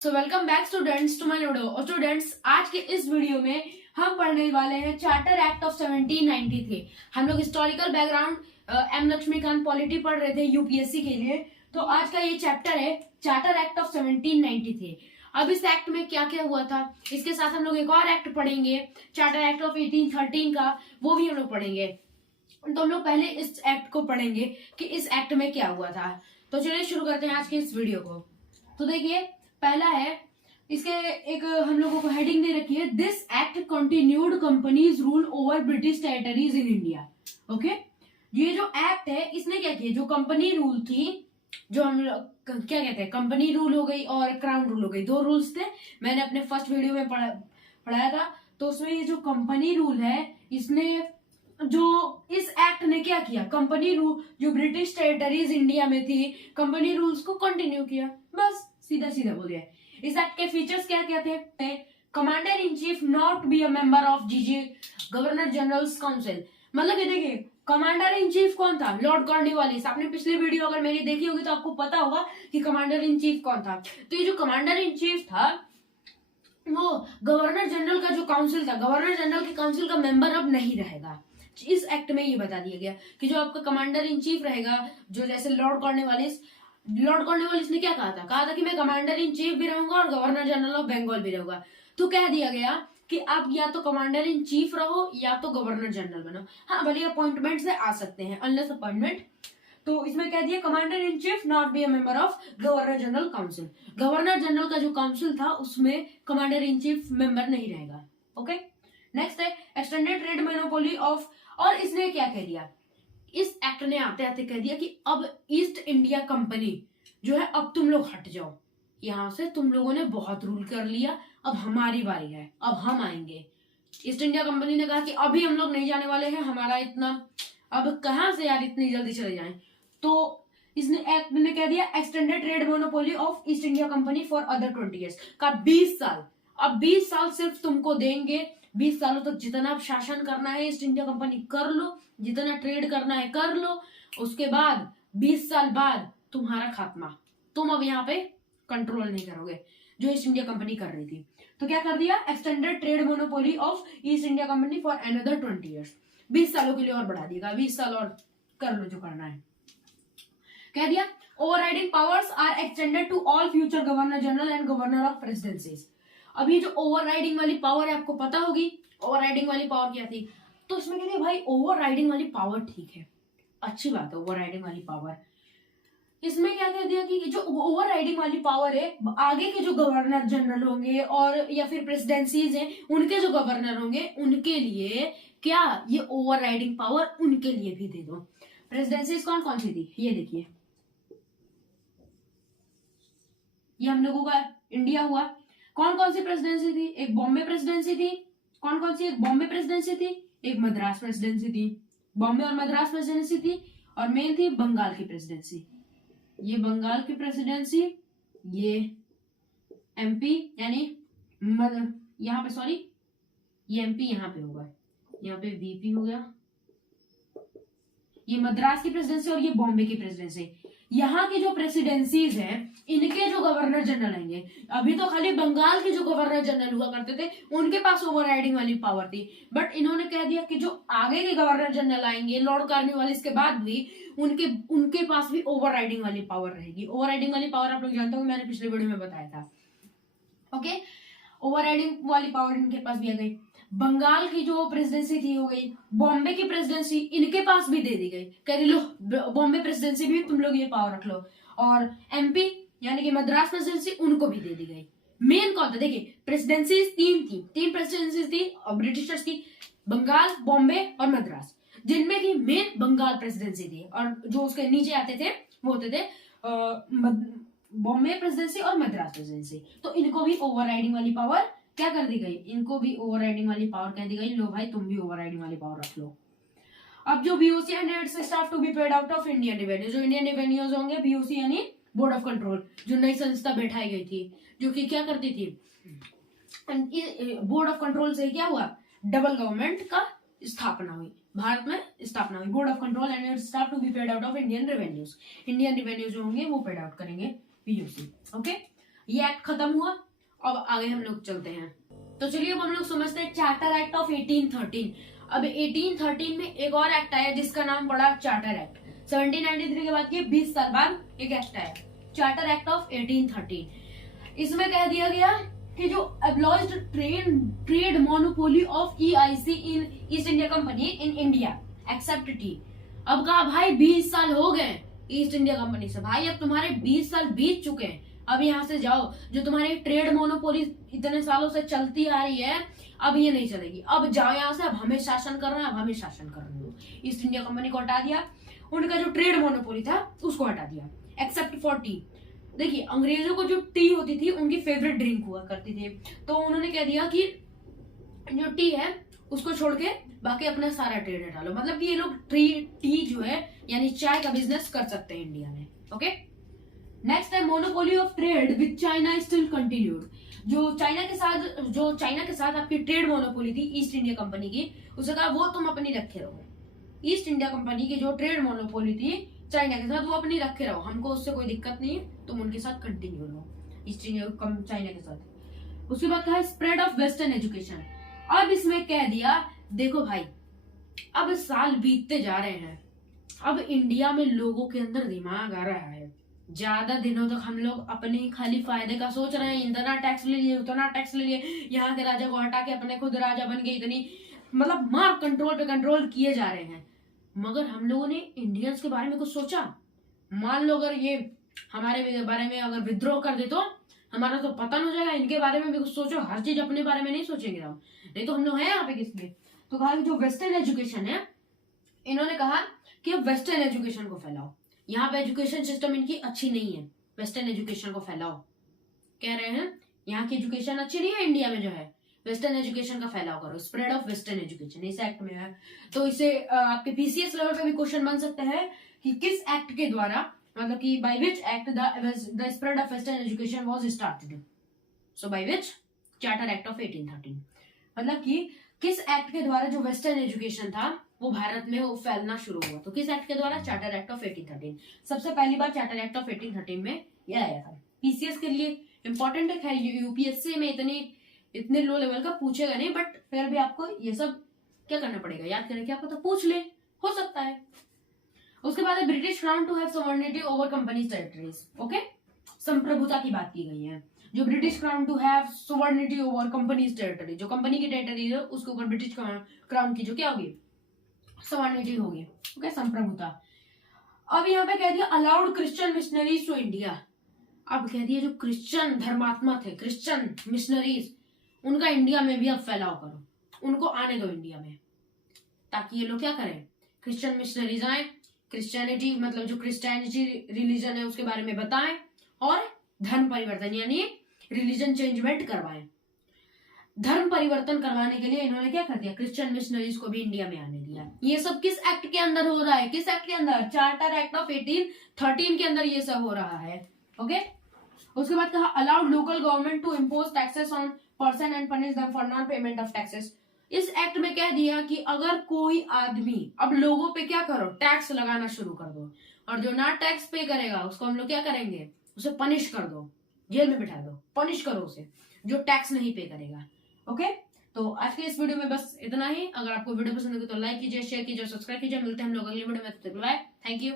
So welcome back students to my video. और students, आज के इस वीडियो में हम पढ़ने वाले हैं चार्टर एक्ट ऑफ 1793। हम लोग historical background M Laxmikanth polity पढ़ रहे थे यूपीएससी के लिए। तो आज का ये चैप्टर है चार्टर एक्ट ऑफ 1793। अब इस एक्ट में क्या क्या हुआ था, इसके साथ हम लोग एक और एक्ट पढ़ेंगे चार्टर एक्ट ऑफ 1813 का, वो भी हम लोग पढ़ेंगे। तो हम लोग पहले इस एक्ट को पढ़ेंगे कि इस एक्ट में क्या हुआ था। तो चलिए शुरू करते हैं आज के इस वीडियो को। तो देखिए, पहला है, इसके एक हम लोगों को हेडिंग दे रखी है, this act continued companies rule over British territories in India. Okay, ये जो एक्ट है इसने क्या किया, जो कंपनी रूल थी, जो हम क्या कहते हैं, कंपनी रूल हो गई और क्राउन रूल हो गई, दो रूल्स थे। मैंने अपने फर्स्ट वीडियो में पढ़ाया था। तो उसमें ये जो कंपनी रूल है, इसने जो इस एक्ट ने क्या किया, कंपनी रूल जो ब्रिटिश टेरिटरीज इंडिया में थी, कंपनी रूल्स को कंटिन्यू किया, बस सीधा सीधा बोल दिया। इस एक्ट के फीचर्स क्या क्या थे, commander in chief not be a member of जीजी गवर्नर जनरल्स काउंसिल। मतलब ये देखिए, कमांडर इन चीफ कौन था, लॉर्ड कॉर्नवालिस। आपने पिछली वीडियो अगर मेरी देखी होगी तो आपको पता होगा कि कमांडर इन चीफ कौन था। तो ये जो कमांडर इन चीफ था, वो गवर्नर जनरल का जो काउंसिल था, गवर्नर जनरल के काउंसिल का मेंबर अब नहीं रहेगा। इस एक्ट में ये बता दिया गया कि जो आपका कमांडर इन चीफ रहेगा, जो जैसे लॉर्ड कॉर्नवालिस ने क्या कहा था कि मैं कमांडर इन चीफ भी रहूंगा और गवर्नर जनरल ऑफ बंगाल भी रहूंगा। तो कह दिया गया कि आप या तो कमांडर इन चीफ रहो या तो गवर्नर जनरल बनो। हाँ, भले अपॉइंटमेंट से आ सकते हैं, अनलेस अपॉइंटमेंट। तो इसमें कह दिया commander in chief not be a member of governor general council. Governor general का जो काउंसिल था उसमें कमांडर इन चीफ मेंबर नहीं रहेगा। ओके, नेक्स्ट है एक्सटेंडेड ट्रेड मोनोपोली ऑफ। और इसने क्या कह दिया, इस एक्ट ने आते आते कह दिया कि अब ईस्ट इंडिया कंपनी जो है, अब तुम लोग हट जाओ यहां से, तुम लोगों ने बहुत रूल कर लिया, अब हमारी बारी है, अब हम आएंगे। ईस्ट इंडिया कंपनी ने कहा कि अभी हम लोग नहीं जाने वाले हैं, हमारा इतना, अब कहां से यार इतनी जल्दी चले जाएं। तो इसने एक्ट ने कह दिया extended trade monopoly of east India company for other 20 years का 20 साल। अब 20 साल सिर्फ तुमको देंगे, 20 सालों तक जितना शासन करना है ईस्ट इंडिया कंपनी कर लो, जितना ट्रेड करना है कर लो। उसके बाद 20 साल बाद तुम्हारा खात्मा, तुम अब यहाँ पे कंट्रोल नहीं करोगे, जो ईस्ट इंडिया कंपनी कर रही थी। तो क्या कर दिया, extended trade monopoly of east India company for another 20 years, 20 सालों के लिए और बढ़ा दिया, 20 साल और कर लो जो करना है। कह दिया overriding powers are extended to all future governor general and governor of presidencies. अब ये जो ओवरराइडिंग वाली पावर है, आपको पता होगी ओवरराइडिंग वाली पावर क्या थी। तो इसमें कहते हैं भाई ओवरराइडिंग वाली पावर ठीक है, अच्छी बात है ओवरराइडिंग वाली पावर। इसमें क्या कह दिया कि जो ओवरराइडिंग वाली पावर है, आगे के जो गवर्नर जनरल होंगे और या फिर प्रेसिडेंसीज हैं, उनके जो गवर्नर होंगे उनके लिए क्या, ये ओवरराइडिंग पावर उनके लिए भी दे दो। प्रेसिडेंसीज कौन कौन सी थी, ये देखिए, ये हम लोगों का इंडिया हुआ। कौन कौन सी प्रेसिडेंसी थी, एक बॉम्बे प्रेसिडेंसी थी, कौन कौन सी, एक बॉम्बे प्रेसिडेंसी थी, एक मद्रास प्रेसिडेंसी थी। बॉम्बे और मद्रास प्रेसिडेंसी थी, और मेन थी बंगाल की प्रेसिडेंसी। ये बंगाल की प्रेसिडेंसी, ये एमपी यानी यहाँ पे, सॉरी ये एमपी यहाँ पे होगा, यहाँ पे वीपी हो गया, ये मद्रास की प्रेसिडेंसी और ये बॉम्बे की प्रेसिडेंसी। यहाँ की जो प्रेसिडेंसीज हैं, इनके जो गवर्नर जनरल आएंगे, अभी तो खाली बंगाल के जो गवर्नर जनरल हुआ करते थे उनके पास ओवरराइडिंग वाली पावर थी, बट इन्होंने कह दिया कि जो आगे के गवर्नर जनरल आएंगे लॉर्ड कॉर्नवालिस के बाद भी, उनके पास भी ओवरराइडिंग वाली पावर रहेगी। ओवरराइडिंग वाली पावर आप लोग जानते हो, मैंने पिछले वीडियो में बताया था। ओके, ओवरराइडिंग वाली पावर इनके पास भी आ गई। बंगाल की जो प्रेसिडेंसी थी हो गई, बॉम्बे की प्रेसिडेंसी इनके पास भी दे दी गई, कह रही लो बॉम्बे प्रेसिडेंसी भी तुम लोग ये पावर रख लो, और एमपी यानी कि मद्रास प्रेसिडेंसी उनको भी दे दी गई। मेन कौन था, देखिए प्रेसिडेंसी तीन प्रेसिडेंसी थी और ब्रिटिशर्स की, बंगाल, बॉम्बे और मद्रास, जिनमें की मेन बंगाल प्रेसिडेंसी थी, और जो उसके नीचे आते थे वो होते थे बॉम्बे प्रेसिडेंसी और मद्रास प्रेसिडेंसी। तो इनको भी ओवरराइडिंग वाली पावर क्या कर दी गई, इनको भी ओवरराइडिंग वाली पावर कह दी गई, लो भाई तुम भी ओवरराइडिंग वाली पावर रख लो। अब जो BOC and its staff to be paid out of Indian revenue, जो इंडियन रेवेन्यूज होंगे, बीओसी यानी बोर्ड ऑफ कंट्रोल, जो नई संस्था बैठाई गई थी, जो कि क्या करती थी, बोर्ड ऑफ कंट्रोल से क्या हुआ, डबल गवर्नमेंट का स्थापना हुई, भारत में स्थापना हुई। Board of control and its staff to be paid out of Indian revenues, Indian revenue जो होंगे वो पेड आउट करेंगे बीओसी। ओके, ये एक्ट खत्म हुआ। अब आगे हम लोग चलते हैं। तो चलिए अब हम लोग समझते हैं चार्टर एक्ट ऑफ 1813। अब 1813 में एक और एक्ट आया जिसका नाम पड़ा चार्टर एक्ट। 1793 के बाद 20 साल बाद एक एक्ट आया, चार्टर एक्ट ऑफ 1813। इसमें कह दिया गया कि जो abolished trade monopoly of EIC in east India company in India accept T. अब कहा भाई 20 साल हो गए ईस्ट इंडिया कंपनी से, भाई अब तुम्हारे 20 साल बीत चुके हैं, अब यहाँ से जाओ। जो तुम्हारी ट्रेड मोनोपोली इतने सालों से चलती आ रही है, अब ये नहीं चलेगी, अब जाओ यहाँ से, अब हमें शासन करना है, अब हमें शासन करना है। ईस्ट इंडिया कंपनी को हटा दिया, उनका जो ट्रेड मोनोपोली था उसको हटा दिया, एक्सेप्ट फॉर टी। देखिए अंग्रेजों को जो टी होती थी उनकी फेवरेट ड्रिंक हुआ करती थी, तो उन्होंने कह दिया कि जो टी है उसको छोड़ के बाकी अपना सारा ट्रेड हटा लो। मतलब कि ये लोग टी जो है यानी चाय का बिजनेस कर सकते हैं इंडिया में। ओके, नेक्स्ट है monopoly of trade with China still continued. जो चाइना के साथ आपकी ट्रेड मोनोपोली थी ईस्ट इंडिया कंपनी की, उसे कहा वो तुम अपनी रखे रहो। ईस्ट इंडिया कंपनी की जो ट्रेड मोनोपोली थी चाइना के साथ, वो अपनी रखे रहो, हमको उससे कोई दिक्कत नहीं है, तुम उनके साथ कंटिन्यू रहो ईस्ट इंडिया चाइना के साथ। उसके बाद कहा है स्प्रेड ऑफ वेस्टर्न एजुकेशन। अब इसमें कह दिया देखो भाई, अब साल बीतते जा रहे हैं, अब इंडिया में लोगों के अंदर दिमाग आ रहा है, ज्यादा दिनों तक हम लोग अपने ही खाली फायदे का सोच रहे हैं, इतना टैक्स ले लिए उतना टैक्स ले लिए, यहाँ के राजा को हटा के अपने खुद राजा बन गए, इतनी मतलब मार कंट्रोल पे कंट्रोल किए जा रहे हैं। मगर हम लोगों ने इंडियंस के बारे में कुछ सोचा? मान लो अगर ये हमारे बारे में अगर विद्रोह कर दे तो हमारा तो पतन हो जाएगा, इनके बारे में भी कुछ सोचो, हर चीज अपने बारे में नहीं सोचेंगे हम, नहीं तो हम लोग हैं यहाँ पे किस लिए। तो कहा कि जो वेस्टर्न एजुकेशन है, इन्होंने कहा कि अब वेस्टर्न एजुकेशन को फैलाओ, यहाँ पे एजुकेशन सिस्टम इनकी अच्छी नहीं है, वेस्टर्न एजुकेशन को फैलाओ। कह रहे हैं यहाँ की एजुकेशन अच्छी नहीं है, इंडिया में जो है वेस्टर्न एजुकेशन का फैलाव करो, स्प्रेड ऑफ वेस्टर्न एजुकेशन इस एक्ट में है। तो इसे आपके PCS लेवल पे भी क्वेश्चन बन सकता है कि किस एक्ट के द्वारा, मतलब कि by which act the spread of western education was started. So by which charter act of 1813, मतलब कि किस एक्ट के द्वारा जो वेस्टर्न एजुकेशन था वो भारत में वो फैलना शुरू हुआ। तो किस एक्ट के द्वारा? Charter act of 1813। सबसे पहली बार चार्टर एक्ट ऑफ 1813 में यह आया था। PCS के लिए इंपॉर्टेंट है, खैर UPSC में इतने लो लेवल का पूछेगा नहीं, बट फिर भी आपको ये सब क्या करना पड़ेगा, याद करके, क्या पता पूछ ले, हो सकता है। उसके बाद है British crown to have sovereignty over company's territories. Okay, संप्रभुता की बात की गई है। जो British crown to have sovereignty over company's territory, जो कंपनी की टेरिटरी है उसके ऊपर ब्रिटिश क्राउन की जो क्या होगी, सॉवरेनिटी होगी। ओके, संप्रभुता। अब यहाँ पे कह दिया allowed Christian missionaries to India. अब कह दिया जो क्रिश्चियन धर्मात्मा थे, क्रिश्चियन मिशनरीज, उनका इंडिया में भी अब फैलाव करो, उनको आने दो इंडिया में, ताकि ये लोग क्या करें, क्रिश्चियन मिशनरीज आए, क्रिश्चियनिटी मतलब जो क्रिश्चियनिटी रिलीजन है उसके बारे में बताएं, और धर्म परिवर्तन यानी रिलीजन चेंजमेंट करवाएं। धर्म परिवर्तन करवाने के लिए इन्होंने क्या कर दिया, क्रिश्चियन मिशनरीज को भी इंडिया में आने दिया। ये सब किस एक्ट के अंदर हो रहा है? किस एक्ट के अंदर? चार्टर एक्ट ऑफ 1813 के अंदर ये सब हो रहा है। ओके, उसके बाद कहा allowed local government to impose taxes on person and punish them for non payment of taxes. इस एक्ट में कह दिया कि अगर कोई आदमी, अब लोगों पे क्या करो, टैक्स लगाना शुरू कर दो, और जो ना टैक्स पे करेगा उसको हम लोग क्या करेंगे, उसे पनिश कर दो, जेल में बिठा दो, पनिश करो उसे, जो टैक्स नहीं पे करेगा। ओके, तो आज के इस वीडियो में बस इतना ही। अगर आपको वीडियो पसंद लगे तो लाइक कीजिए, शेयर कीजिए, सब्सक्राइब कीजिए। मिलते हैं हम लोग अगले वीडियो में, तब तक बाय, थैंक यू।